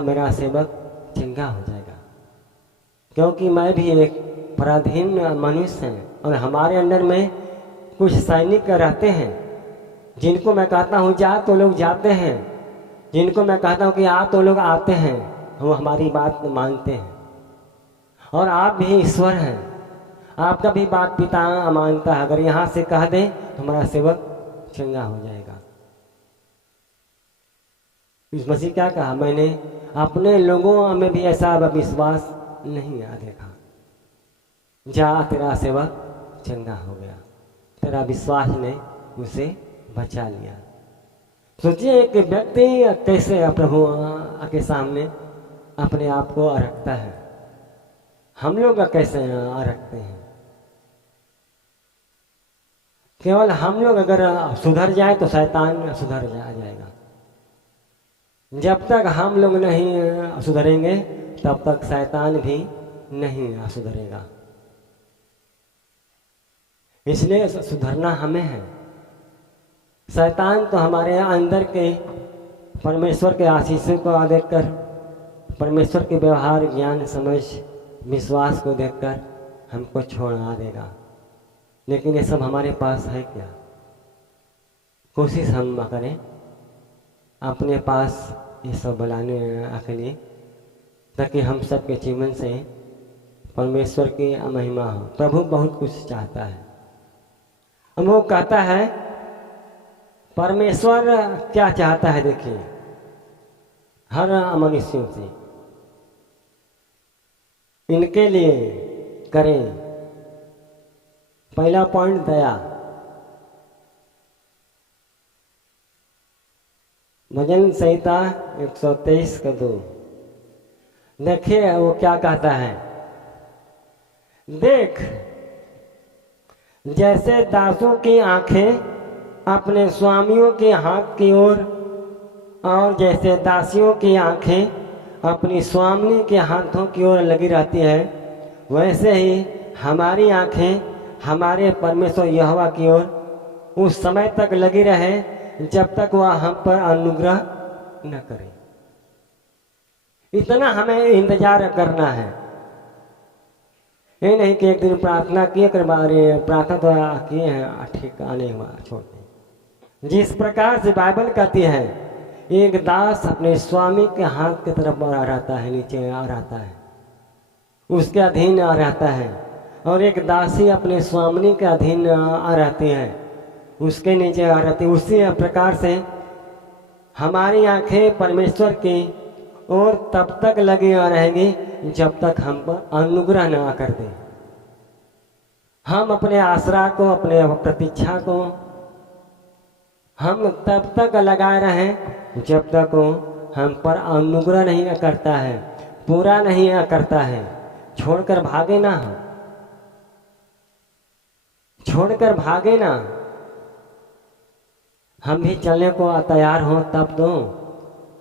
मेरा सेवक चंगा हो जाएगा, क्योंकि मैं भी एक पराधीन मनुष्य हूँ और हमारे अंदर में कुछ सैनिक रहते हैं जिनको मैं कहता हूँ जा तो लोग जाते हैं, जिनको मैं कहता हूँ कि आ तो लोग आते हैं, वो हमारी बात मानते हैं। और आप भी ईश्वर हैं, आपका भी बात पिता मानता है। अगर यहाँ से कह दे तो हमारा सेवक चंगा हो जाएगा। इस मसीह क्या कहा, मैंने अपने लोगों में भी ऐसा विश्वास नहीं देखा। जा तेरा सेवक चंगा हो गया, तेरा विश्वास ने उसे बचा लिया। सोचिए एक व्यक्ति कैसे प्रभु के सामने अपने आप को रखता है, हम लोग कैसे रखते हैं। केवल हम लोग अगर सुधर जाए तो शैतान सुधर जाएगा। जब तक हम लोग नहीं सुधरेंगे तब तक शैतान भी नहीं सुधरेगा। इसलिए सुधरना हमें है। शैतान तो हमारे अंदर के परमेश्वर के आशीषों को देखकर, परमेश्वर के व्यवहार, ज्ञान, समझ, विश्वास को देखकर हमको छोड़ा देगा। लेकिन ये सब हमारे पास है क्या? कोशिश हम करें अपने पास ये सब बुलाने के लिए, ताकि हम सबके जीवन से परमेश्वर की महिमा हो। प्रभु बहुत कुछ चाहता है। हम वो कहता है परमेश्वर क्या चाहता है, देखिए हर मनुष्यों से इनके लिए करें। पहला पॉइंट दया। भजन संहिता 123 का 2। देखिए वो क्या कहता है, देख जैसे दासों की आंखें अपने स्वामियों के हाथ की ओर और जैसे दासियों की आंखें अपनी स्वामिनी के हाथों की ओर लगी रहती है, वैसे ही हमारी आंखें हमारे परमेश्वर यहोवा की ओर उस समय तक लगी रहे जब तक वह हम पर अनुग्रह न करे। इतना हमें इंतजार करना है। ये नहीं कि एक दिन प्रार्थना किए कर बारे प्रार्थना तो किए हैं, ठीक नहीं हुआ, छोड़ दें। जिस प्रकार से बाइबल कहती है एक दास अपने स्वामी के हाथ की तरफ आ रहता है, नीचे आ रहता है, उसके अधीन आ रहता है, और एक दासी अपने स्वामिनी के अधीन आ रहती है, उसके नीचे आ रहती है। उसी प्रकार से हमारी आंखें परमेश्वर की और तब तक लगी रहेगी जब तक हम पर अनुग्रह न कर दे। हम अपने आसरा को, अपने प्रतीक्षा को हम तब तक लगाए रहें जब तक वो हम पर अनुग्रह नहीं करता है, पूरा नहीं करता है। छोड़कर भागे ना, छोड़कर भागे ना। हम भी चलने को तैयार हो तब तो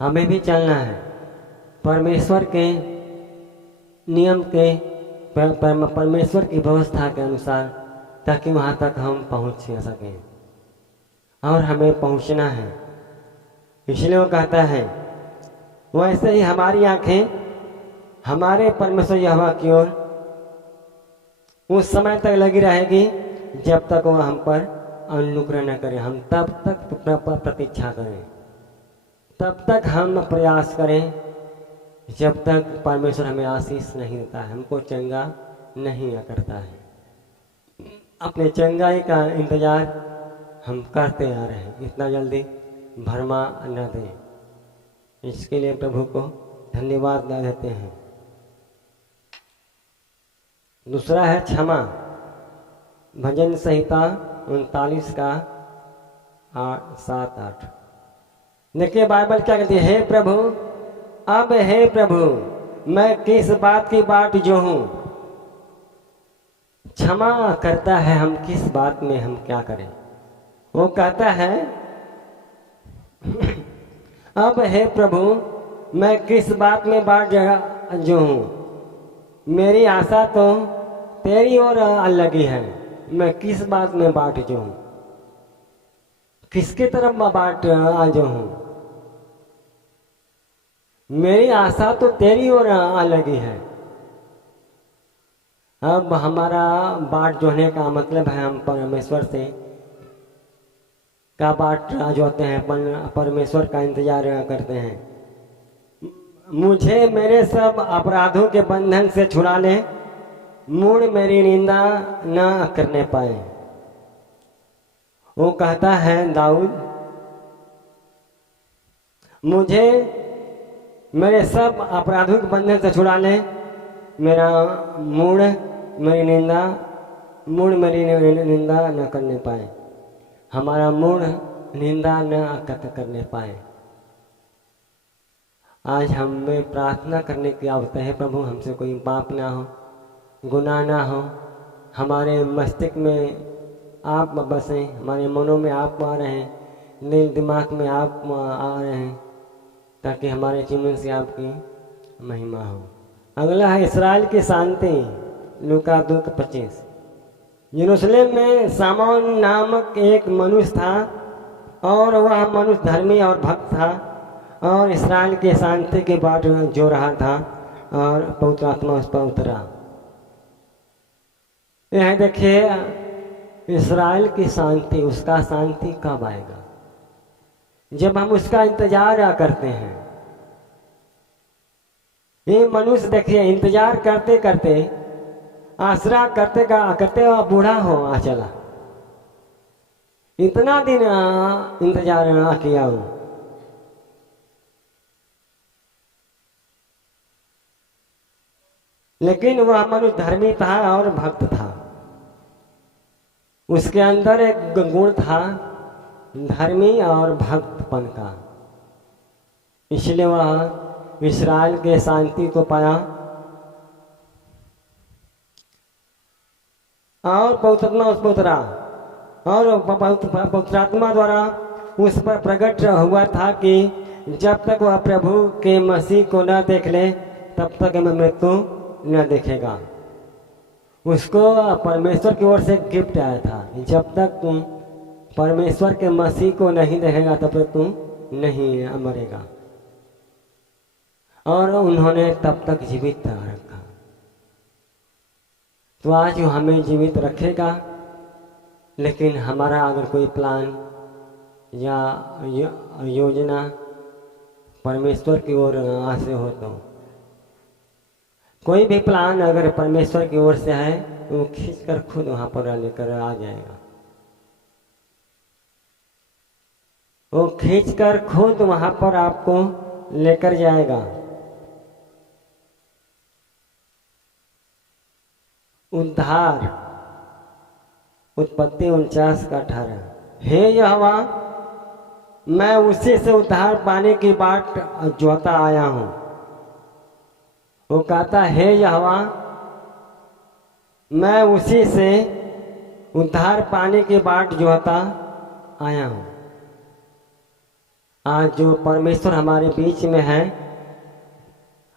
हमें भी चलना है परमेश्वर के नियम के, परमेश्वर की व्यवस्था के अनुसार, ताकि वहाँ तक हम पहुँच सकें और हमें पहुँचना है। इसलिए वो कहता है वैसे ही हमारी आंखें हमारे परमेश्वर यहोवा की ओर उस समय तक लगी रहेगी जब तक वो हम पर अनुग्रह न करे। हम तब तक प्रतीक्षा करें, तब तक हम प्रयास करें जब तक परमेश्वर हमें आशीष नहीं देता है, हमको चंगा नहीं करता है। अपने चंगाई का इंतजार हम करते आ रहे हैं, इतना जल्दी भरमा न दें। इसके लिए प्रभु को धन्यवाद देते हैं। दूसरा है क्षमा। भजन संहिता 39 का 7-8। देखिए बाइबल क्या कहती है, हे प्रभु, अब हे प्रभु मैं किस बात की बाट जो हूं। क्षमा करता है, हम किस बात में हम क्या करें। वो कहता है अब हे प्रभु मैं किस बात में बाट जो हूं, मेरी आशा तो तेरी ओर लगी है। मैं किस बात में बाट जो हूं, किसके तरफ मैं बाट जो हूं। मेरी आशा तो तेरी ओर आ लगी है। अब हमारा बाट जोड़ने का मतलब है हम परमेश्वर से का बाट जोड़ते हैं, परमेश्वर का इंतजार करते हैं। मुझे मेरे सब अपराधों के बंधन से छुड़ा ले, मुड़ मेरी निंदा न करने पाए। वो कहता है दाऊद, मुझे मेरे सब अपराधों के बंधन से छुड़ा ले, मेरा मुड़ मेरी निंदा न करने पाए, हमारा मुड़ निंदा न करने पाए। आज हमें प्रार्थना करने की आवश्यकता है, प्रभु हमसे कोई पाप ना हो, गुनाह ना हो, हमारे मस्तिष्क में आप बसें, हमारे मनों में आप आ रहे हैं, दिल दिमाग में आप आ रहे हैं, ताकि हमारे जीवन से आपकी महिमा हो। अगला है इस्राएल की शांति, लूका 2:25। यरूशलेम में सामौन नामक एक मनुष्य था, और वह मनुष्य धर्मी और भक्त था, और इस्राएल के शांति के बाट जो रहा था, और पवित्र आत्मा उस पर उतरा। यह देखिए, इस्राएल की शांति, उसका शांति कब आएगा? जब हम उसका इंतजार करते हैं। ये मनुष्य देखिए, इंतजार करते करते, आसरा करते करते बूढ़ा हो चला। इतना दिन इंतजार किया हूं, लेकिन वह मनुष्य धर्मी था और भक्त था। उसके अंदर एक गुण था, धर्मी और भक्तपन का, इसलिए वह इस्राएल के शांति को पाया, और पवित्रात्मा उस पर उतरा, और पवित्रात्मा द्वारा उस पर प्रकट हुआ था कि जब तक वह प्रभु के मसीह को न देख ले, तब तक मैं मृत्यु न देखेगा। उसको परमेश्वर की ओर से गिफ्ट आया था, जब तक तुम परमेश्वर के मसीह को नहीं देखेगा तब तक तुम नहीं मरेगा। और उन्होंने तब तक जीवित रखा। तो आज वो हमें जीवित रखेगा, लेकिन हमारा अगर कोई प्लान या योजना परमेश्वर की ओर से हो, तो कोई भी प्लान अगर परमेश्वर की ओर से है, तो वो खींचकर खुद वहां पर लेकर आ जाएगा। वो खींचकर खुद वहां पर आपको लेकर जाएगा। उद्धार, उत्पत्ति 49:18। हे यहोवा, मैं उसी से उद्धार पाने की बाट जोता आया हूं। वो कहता, हे यहोवा, मैं उसी से उद्धार पाने की बाट जोता आया हूं। आज जो परमेश्वर हमारे बीच में है,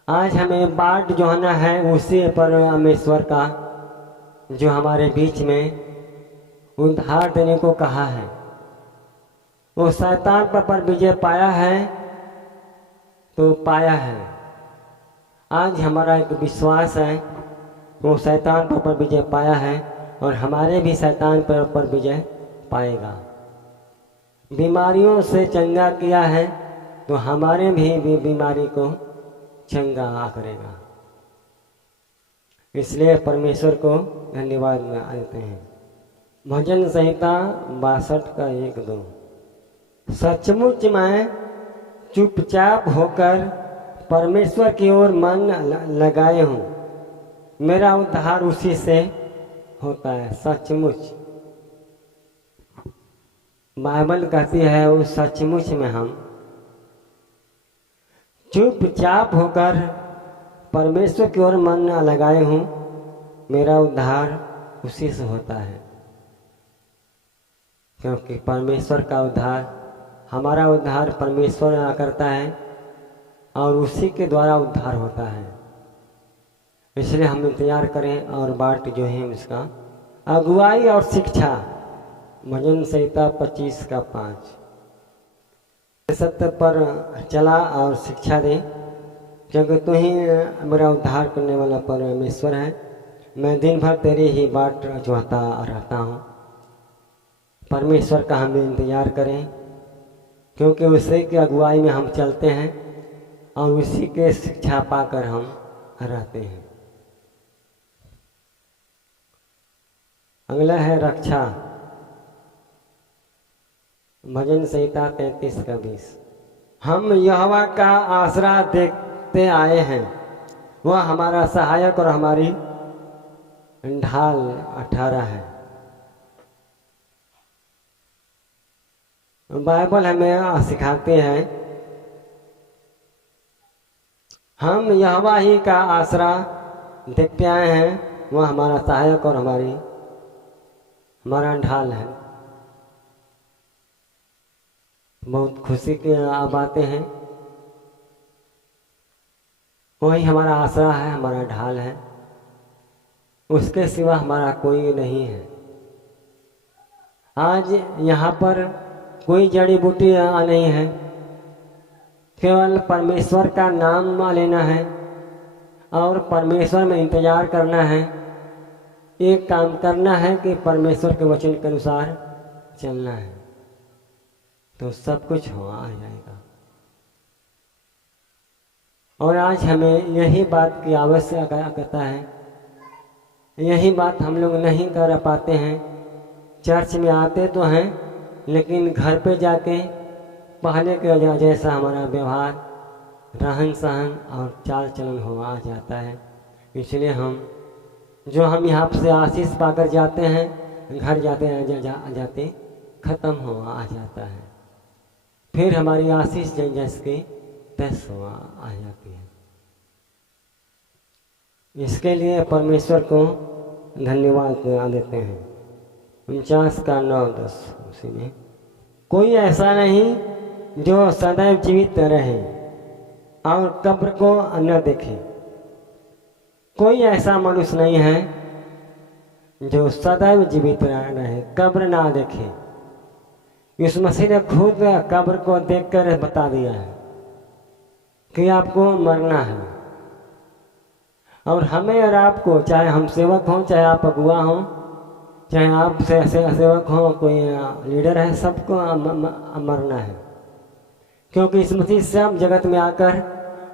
आज हमें बाट जोहना है उसी परमेश्वर का, जो हमारे बीच में उद्धार देने को कहा है। वो शैतान पर विजय पाया है, तो पाया है। आज हमारा एक विश्वास है, वो शैतान पर विजय पाया है, और हमारे भी शैतान पर विजय पाएगा। बीमारियों से चंगा किया है, तो हमारे भी बीमारी को चंगा करेगा। इसलिए परमेश्वर को धन्यवाद देते हैं। भजन संहिता 62:1-2। सचमुच मैं चुपचाप होकर परमेश्वर की ओर मन लगाए हूँ, मेरा उद्धार उसी से होता है। सचमुच, बाइबल कहती है उस सचमुच में हम चुपचाप होकर परमेश्वर की ओर मन लगाए हूँ, मेरा उद्धार उसी से होता है। क्योंकि परमेश्वर का उद्धार, हमारा उद्धार परमेश्वर करता है, और उसी के द्वारा उद्धार होता है। इसलिए हम इंतजार करें और बाट जो है उसका अगुवाई और शिक्षा। भजन संहिता 25:5। सत्य पर चला और शिक्षा दे, क्योंकि तू ही मेरा उद्धार करने वाला परमेश्वर है। मैं दिन भर तेरी ही बाट जोहता रहता हूँ। परमेश्वर का हम इंतज़ार करें, क्योंकि उसी की अगुवाई में हम चलते हैं और उसी के शिक्षा पाकर हम रहते हैं। अगला है रक्षा, भजन संहिता 33 का 20। हम यहोवा का आसरा देखते आए हैं, वह हमारा सहायक और हमारी ढाल 18 है। बाइबल हमें सिखाते हैं हम यहोवा ही का आसरा देखते आए हैं, वह हमारा सहायक और हमारा ढाल है। बहुत खुशी की बातें हैं। वही हमारा आसरा है, हमारा ढाल है, उसके सिवा हमारा कोई नहीं है। आज यहाँ पर कोई जड़ी बूटी नहीं है, केवल परमेश्वर का नाम लेना है और परमेश्वर में इंतजार करना है। एक काम करना है कि परमेश्वर के वचन के अनुसार चलना है, तो सब कुछ आ जाएगा। और आज हमें यही बात की आवश्यकता है। यही बात हम लोग नहीं कर पाते हैं। चर्च में आते तो हैं, लेकिन घर पे जाके पहले के जैसा हमारा व्यवहार, रहन सहन और चाल चलन हो आ जाता है। इसलिए हम यहाँ से आशीष पाकर जाते हैं, घर जाते ख़त्म हो आ जाता है। फिर हमारी आशीष जैसे तैस हो आ जाती है। इसके लिए परमेश्वर को धन्यवाद देते हैं। 49 का 9-10 उसी में, कोई ऐसा नहीं जो सदैव जीवित रहे और कब्र को न देखे। कोई ऐसा मनुष्य नहीं है जो सदैव जीवित रहे, कब्र ना देखे। इस मसीह ने खुद कब्र को देखकर बता दिया है कि आपको मरना है। और हमें और आपको, चाहे हम सेवक हों, चाहे आप अगुआ हों, चाहे आप सेवक हों, कोई लीडर है, सबको मरना है। क्योंकि इस मसीह से हम जगत में आकर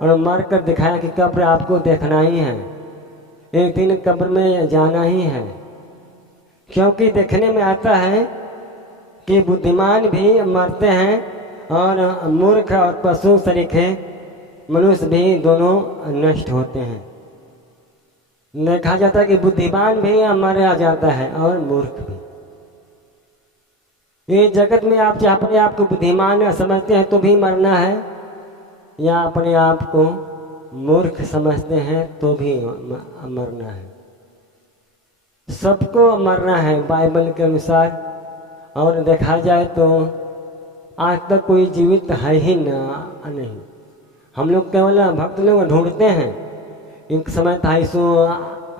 और मर कर दिखाया कि कब्र आपको देखना ही है, एक दिन कब्र में जाना ही है। क्योंकि देखने में आता है कि बुद्धिमान भी मरते हैं और मूर्ख और पशु सरीखे मनुष्य भी दोनों नष्ट होते हैं। देखा जाता है कि बुद्धिमान भी मर जाता है और मूर्ख भी। ये जगत में आप चाहे अपने आप को बुद्धिमान समझते हैं तो भी मरना है, या अपने आप को मूर्ख समझते हैं तो भी मरना है। सबको मरना है बाइबल के अनुसार। और देखा जाए तो आज तक कोई जीवित है ही नहीं। हम लोग केवल भक्त लोग ढूंढते हैं। एक समय था यीशु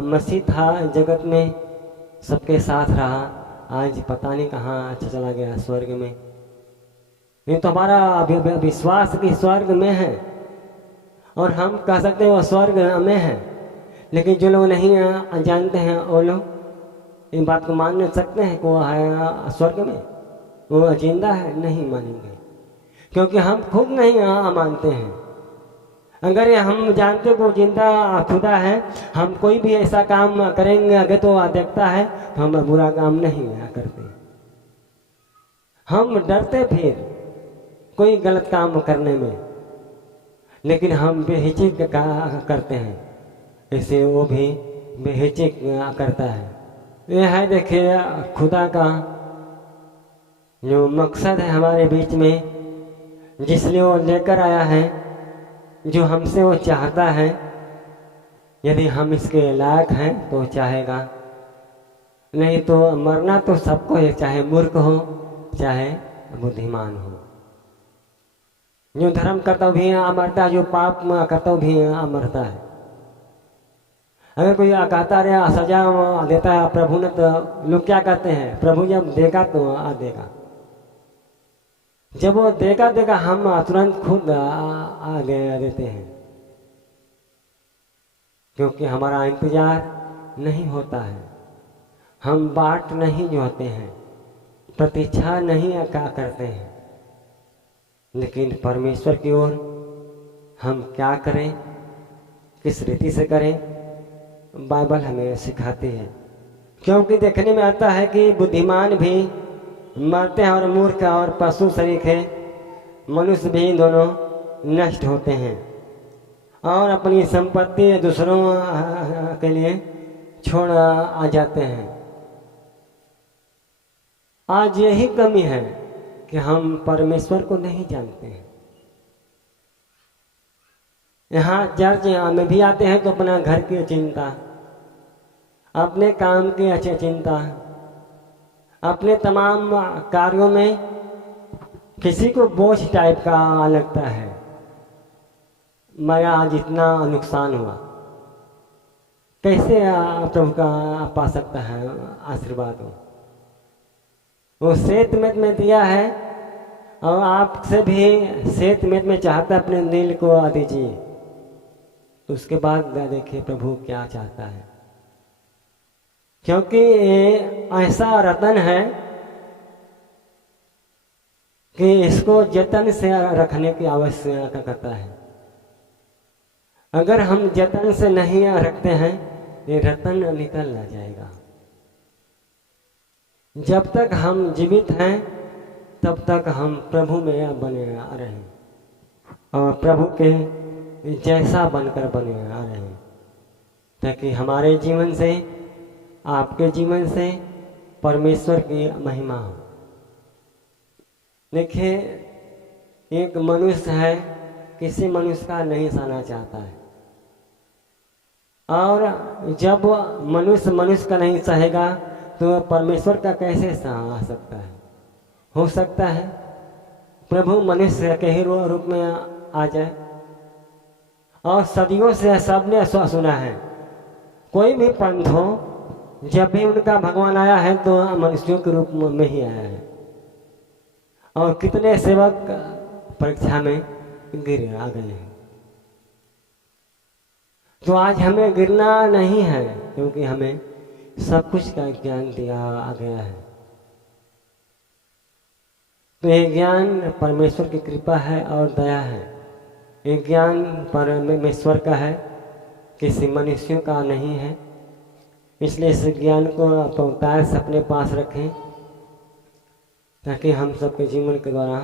मसीह था जगत में, सबके साथ रहा, आज पता नहीं कहाँ चला गया, स्वर्ग में। ये तो हमारा विश्वास कि स्वर्ग में है, और हम कह सकते हैं वो स्वर्ग में है। लेकिन जो लोग नहीं जानते हैं वो लोग इन बात को मान सकते हैं कि वो है स्वर्ग में, वो जिंदा है? नहीं मानेंगे, क्योंकि हम खुद नहीं मानते हैं। अगर हम जानते को जिंदा खुदा है, हम कोई भी ऐसा काम करेंगे अगर तो देखता है तो हम बुरा काम नहीं करते। हम डरते फिर कोई गलत काम करने में, लेकिन हम बेहिचक करते हैं, इसे वो भी बेहिचक करता है। यह है देखिए खुदा का जो मकसद है हमारे बीच में, जिसलिए वो लेकर आया है, जो हमसे वो चाहता है। यदि हम इसके लायक हैं तो चाहेगा, नहीं तो मरना तो सबको है, चाहे मूर्ख हो चाहे बुद्धिमान हो। जो धर्म करता भी मरता है, जो पाप करता भी मरता है। अगर कोई कहता रहे सजा देता है प्रभु ने, तो लोग क्या कहते हैं? प्रभु जब देगा तो देगा। जब वो देगा हम तुरंत खुद देते हैं। क्योंकि हमारा इंतज़ार नहीं होता है, हम बाट नहीं जोहते हैं, प्रतीक्षा नहीं क्या करते हैं। लेकिन परमेश्वर की ओर हम क्या करें, किस रीति से करें, बाइबल हमें सिखाती है। क्योंकि देखने में आता है कि बुद्धिमान भी मरते हैं और मूर्ख और पशु सरीखे मनुष्य भी दोनों नष्ट होते हैं और अपनी संपत्ति दूसरों के लिए छोड़ आ जाते हैं। आज यही कमी है कि हम परमेश्वर को नहीं जानते हैं। यहाँ चर्च में भी आते हैं तो अपना घर की चिंता, अपने काम की अच्छी चिंता, अपने तमाम कार्यों में किसी को बोझ टाइप का लगता है, मेरा आज इतना नुकसान हुआ, कैसे प्रभु का पा सकता है आशीर्वाद। वो सेत में दिया है और आपसे भी सेत में चाहता है अपने दिल को दीजिए, तो उसके बाद देखिए प्रभु क्या चाहता है। क्योंकि ऐसा रतन है कि इसको जतन से रखने की आवश्यकता है। अगर हम जतन से नहीं रखते हैं, ये रतन निकल ना जाएगा। जब तक हम जीवित हैं तब तक हम प्रभु में बने रहें और प्रभु के जैसा बनकर बने रहें, ताकि हमारे जीवन से, आपके जीवन से परमेश्वर की महिमा हो। देखिए, एक मनुष्य है, किसी मनुष्य का नहीं सहना चाहता है, और जब मनुष्य का नहीं सहेगा तो परमेश्वर का कैसे सहा सकता है। हो सकता है प्रभु मनुष्य के ही रूप में आ जाए। और सदियों से सबने सुना है, कोई भी पंथ हो, जब भी उनका भगवान आया है तो मनुष्यों के रूप में ही आया है। और कितने सेवक परीक्षा में गिर आ गए हैं। तो आज हमें गिरना नहीं है, क्योंकि हमें सब कुछ का ज्ञान दिया आ गया है। तो ये ज्ञान परमेश्वर की कृपा है और दया है। ये ज्ञान परमेश्वर का है, किसी मनुष्यों का नहीं है। इसलिए इस ज्ञान को अवतार से अपने पास रखें, ताकि हम सबके जीवन के द्वारा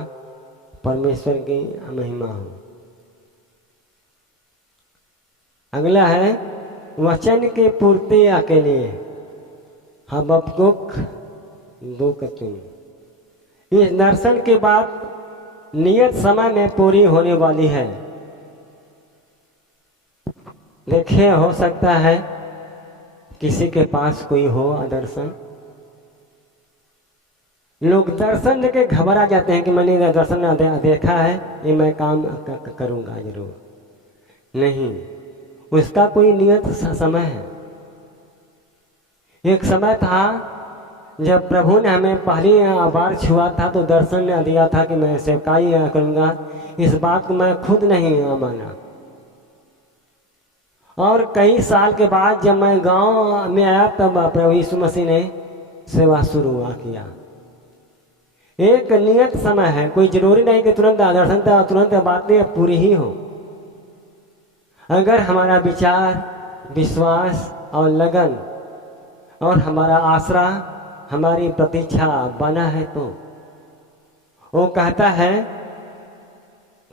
परमेश्वर की महिमा हो। अगला है वचन की पूर्ति के लिए हबक्कुक 2:3। इस दर्शन की बात नियत समय में पूरी होने वाली है। देखिए, हो सकता है किसी के पास कोई हो दर्शन, लोग दर्शन देके घबरा जाते हैं कि मैंने दर्शन देखा है, ये मैं काम करूंगा जरूर। नहीं, उसका कोई नियत समय है। एक समय था जब प्रभु ने हमें पहली बार छुआ था तो दर्शन दिया था कि मैं सेवकाई करूंगा। इस बात को मैं खुद नहीं माना। और कई साल के बाद जब मैं गांव में आया तब प्रभु यीशु मसीह ने सेवा शुरू किया। एक नियत समय है, कोई जरूरी नहीं कि तुरंत दर्शन तुरंत बातें पूरी ही हो। अगर हमारा विचार, विश्वास और लगन और हमारा आसरा, हमारी प्रतीक्षा बना है, तो वो कहता है,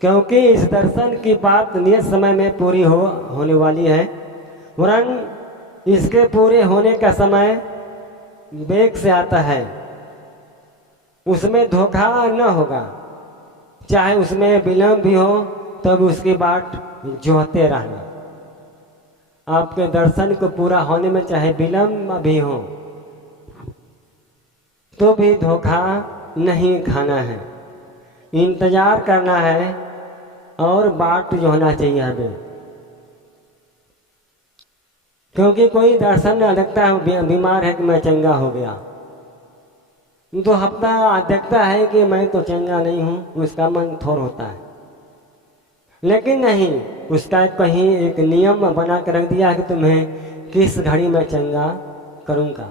क्योंकि इस दर्शन की बात नियत समय में पूरी होने वाली है, वरन इसके पूरे होने का समय वेग से आता है। उसमें धोखा न होगा, चाहे उसमें विलंब भी हो तब उसकी बाट जोहते रहना। आपके दर्शन को पूरा होने में चाहे विलंब भी हो तो भी धोखा नहीं खाना है, इंतजार करना है और बाट जोहना चाहिए हमें। क्योंकि कोई दर्शन देखता है बीमार है कि मैं चंगा हो गया, तो हफ्ता देखता है कि मैं तो चंगा नहीं हूं, उसका मन थोर होता है। लेकिन नहीं, उसका कहीं एक नियम बना कर रख दिया है कि तुम्हें किस घड़ी में चंगा करूँगा।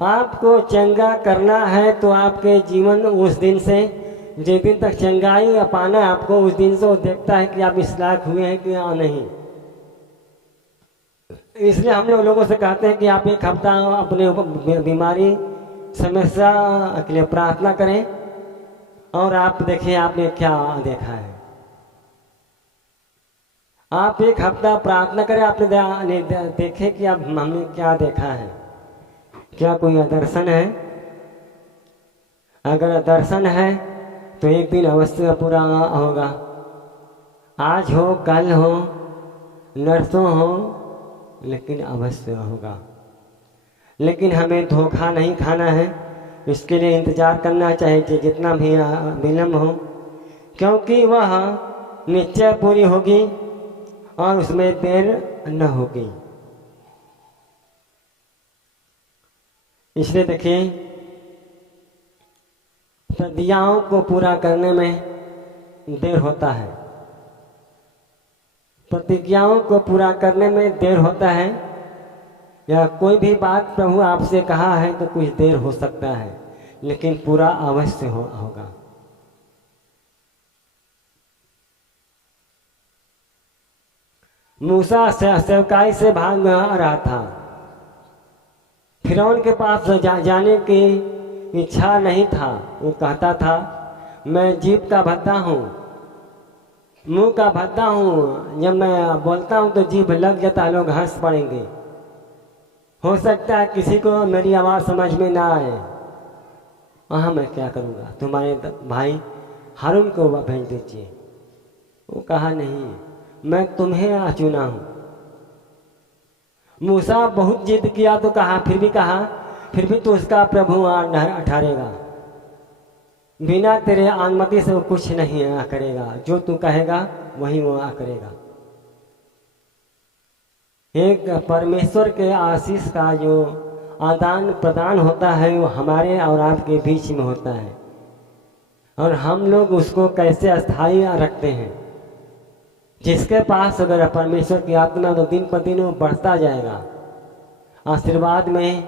आपको चंगा करना है तो आपके जीवन उस दिन से, जिस दिन तक चंगाई पाना है आपको, उस दिन से वो देखता है कि आप इस लायक हुए हैं कि या नहीं। इसलिए हम लोगों से कहते हैं कि आप एक हफ्ता अपने बीमारी समस्या के लिए प्रार्थना करें और आप देखिए आपने क्या देखा है। आप एक हफ्ता प्रार्थना करें, आपने देखे कि आप हमने क्या देखा है। क्या कोई दर्शन है? अगर दर्शन है तो एक दिन अवश्य पूरा होगा। आज हो, कल हो, नरसों हो, लेकिन अवश्य होगा। लेकिन हमें धोखा नहीं खाना है, इसके लिए इंतजार करना चाहिए जितना भी विलम्ब हो, क्योंकि वह निश्चय पूरी होगी और उसमें देर न होगी। इसलिए देखिए, प्रतिज्ञाओं को पूरा करने में देर होता है, प्रतिज्ञाओं को पूरा करने में देर होता है, या कोई भी बात प्रभु आपसे कहा है तो कुछ देर हो सकता है, लेकिन पूरा अवश्य होगा। मूसा सेवकाई से भाग रहा था, फिरौन के पास जाने की इच्छा नहीं था। वो कहता था मैं जीभ का भद्दा हूँ, मुंह का भद्दा हूँ, जब मैं बोलता हूँ तो जीभ लग जाता है, लोग हंस पड़ेंगे। हो सकता है किसी को मेरी आवाज़ समझ में ना आए, वहाँ मैं क्या करूँगा, तुम्हारे भाई हारून को भेज दीजिए। वो कहा नहीं, मैं तुम्हें चुना हूँ। मूसा बहुत जिद किया तो कहा, फिर भी तो उसका प्रभु ठहरेगा, बिना तेरे अनुमति से वो कुछ नहीं करेगा, जो तू कहेगा वही वो करेगा। एक परमेश्वर के आशीष का जो आदान प्रदान होता है वो हमारे और आपके बीच में होता है, और हम लोग उसको कैसे अस्थायी रखते हैं। जिसके पास अगर परमेश्वर की आत्मा तो दिन पर दिन वो बढ़ता जाएगा, आशीर्वाद में,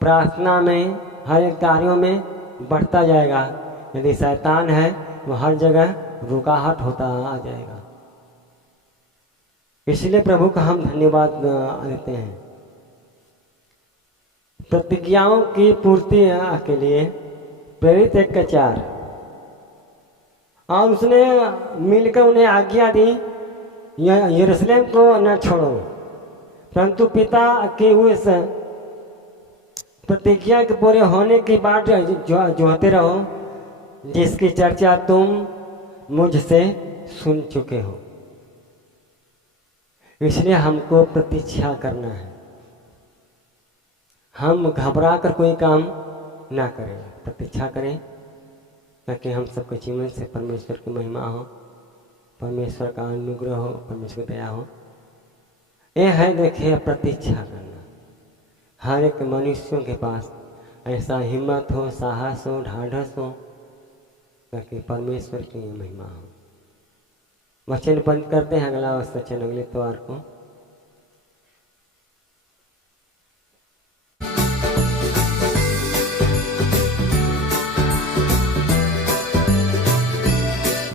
प्रार्थना में, हर एक कार्यों में बढ़ता जाएगा। यदि शैतान है वो हर जगह रुकाहट होता आ जाएगा। इसलिए प्रभु का हम धन्यवाद देते हैं। प्रतिज्ञाओं की पूर्ति के लिए प्रेरित 1:4, और उसने मिलकर उन्हें आज्ञा दी यरूशलेम को न छोड़ो, परंतु पिता के उस प्रतिज्ञा के पूरे होने की बात जोहते रहो जिसकी चर्चा तुम मुझसे सुन चुके हो। इसलिए हमको प्रतीक्षा करना है, हम घबरा कर कोई काम ना करें, प्रतीक्षा करें, ताकि हम सबके जीवन से परमेश्वर की महिमा हो, परमेश्वर का अनुग्रह हो, परमेश्वर की दया हो। ये है देखिए प्रतीक्षा करना। हर एक मनुष्यों के पास ऐसा हिम्मत हो, साहस हो, ढाढ़स हो, ताकि परमेश्वर की महिमा हो। वचन बंद करते हैं, अगला वचन अगले इतवार को